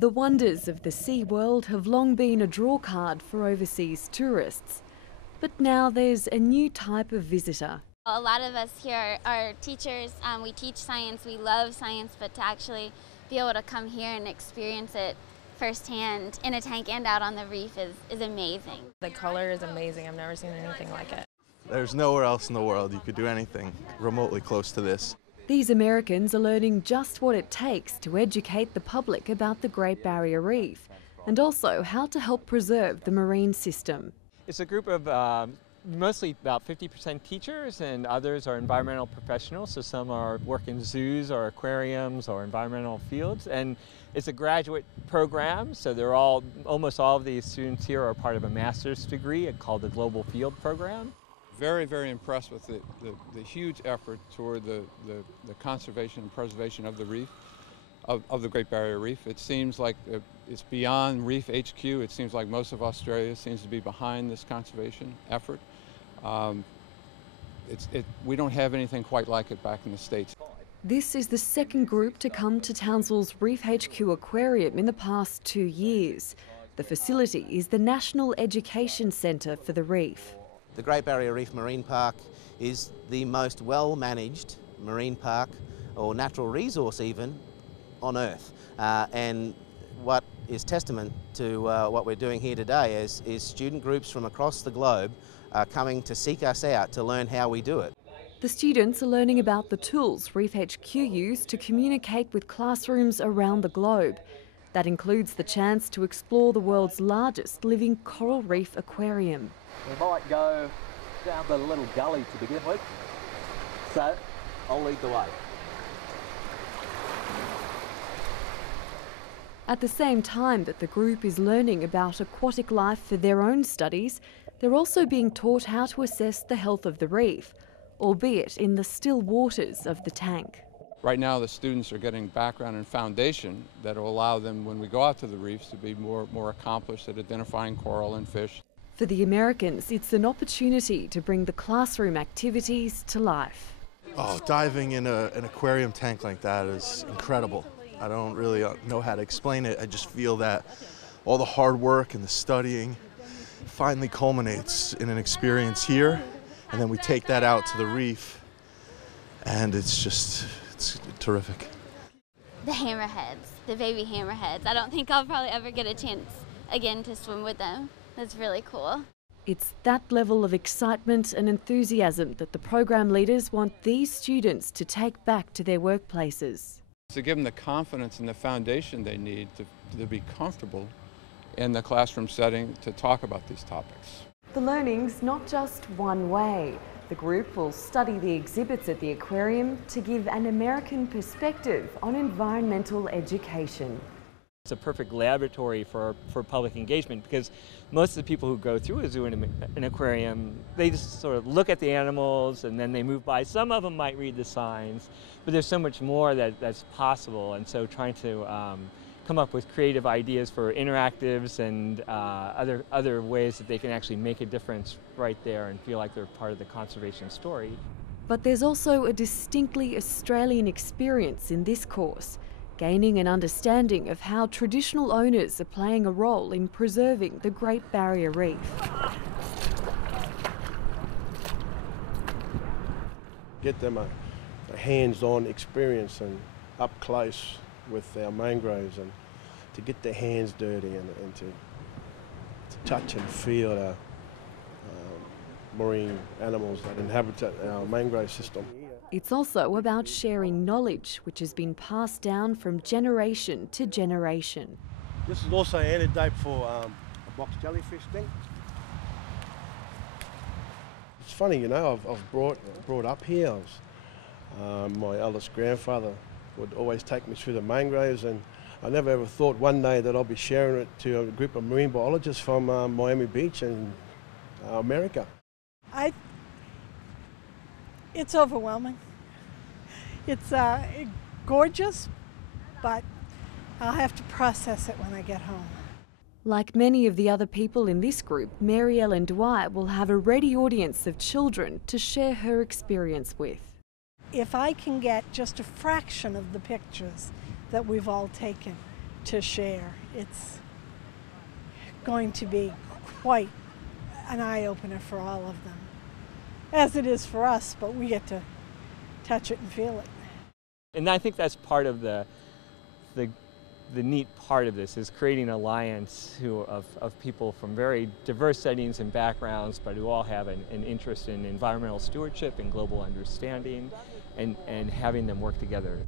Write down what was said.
The wonders of the sea world have long been a drawcard for overseas tourists. But now there's a new type of visitor. A lot of us here are teachers. We teach science, we love science, but to actually be able to come here and experience it firsthand in a tank and out on the reef is amazing. The color is amazing. I've never seen anything like it. There's nowhere else in the world you could do anything remotely close to this. These Americans are learning just what it takes to educate the public about the Great Barrier Reef and also how to help preserve the marine system. It's a group of mostly about 50% teachers and others are environmental professionals, so some work in zoos or aquariums or environmental fields. And it's a graduate program, so almost all of these students here are part of a master's degree called the Global Field Program. Very, very impressed with the huge effort toward the conservation and preservation of the reef, of the Great Barrier Reef. It seems like it's beyond Reef HQ. It seems like most of Australia seems to be behind this conservation effort. We don't have anything quite like it back in the States. This is the second group to come to Townsville's Reef HQ Aquarium in the past 2 years. The facility is the National Education Centre for the reef. The Great Barrier Reef Marine Park is the most well-managed marine park, or natural resource even, on Earth. And what is testament to what we're doing here today is student groups from across the globe are coming to seek us out to learn how we do it. The students are learning about the tools Reef HQ use to communicate with classrooms around the globe. That includes the chance to explore the world's largest living coral reef aquarium. We might go down the little gully to begin with, so I'll lead the way. At the same time that the group is learning about aquatic life for their own studies, they're also being taught how to assess the health of the reef, albeit in the still waters of the tank. Right now the students are getting background and foundation that will allow them, when we go out to the reefs, to be more accomplished at identifying coral and fish. For the Americans, it's an opportunity to bring the classroom activities to life. Oh, diving in an aquarium tank like that is incredible. I don't really know how to explain it. I just feel that all the hard work and the studying finally culminates in an experience here, and then we take that out to the reef, and it's terrific. The hammerheads, the baby hammerheads. I don't think I'll probably ever get a chance again to swim with them. That's really cool. It's that level of excitement and enthusiasm that the program leaders want these students to take back to their workplaces. To give them the confidence and the foundation they need to be comfortable in the classroom setting to talk about these topics. The learning's not just one way. The group will study the exhibits at the aquarium to give an American perspective on environmental education. It's a perfect laboratory for public engagement, because most of the people who go through a zoo and an aquarium, they just sort of look at the animals and then they move by. Some of them might read the signs, but there's so much more that's possible, and so trying to come up with creative ideas for interactives and other ways that they can actually make a difference right there and feel like they're part of the conservation story. But there's also a distinctly Australian experience in this course, gaining an understanding of how traditional owners are playing a role in preserving the Great Barrier Reef. Get them a hands-on experience and up close with our mangroves, and to get their hands dirty and to touch and feel our marine animals that inhabit our mangrove system. It's also about sharing knowledge which has been passed down from generation to generation. This is also an antidote for a box jellyfish thing. It's funny, you know, I've brought up here. My eldest grandfather would always take me through the mangroves, and I never ever thought one day that I'll be sharing it to a group of marine biologists from Miami Beach and America. It's overwhelming. It's gorgeous, but I'll have to process it when I get home. Like many of the other people in this group, Mary Ellen Dwight will have a ready audience of children to share her experience with. If I can get just a fraction of the pictures that we've all taken to share. It's going to be quite an eye-opener for all of them, as it is for us, but we get to touch it and feel it. And I think that's part of the neat part of this, is creating an alliance of people from very diverse settings and backgrounds, but who all have an interest in environmental stewardship and global understanding, and having them work together.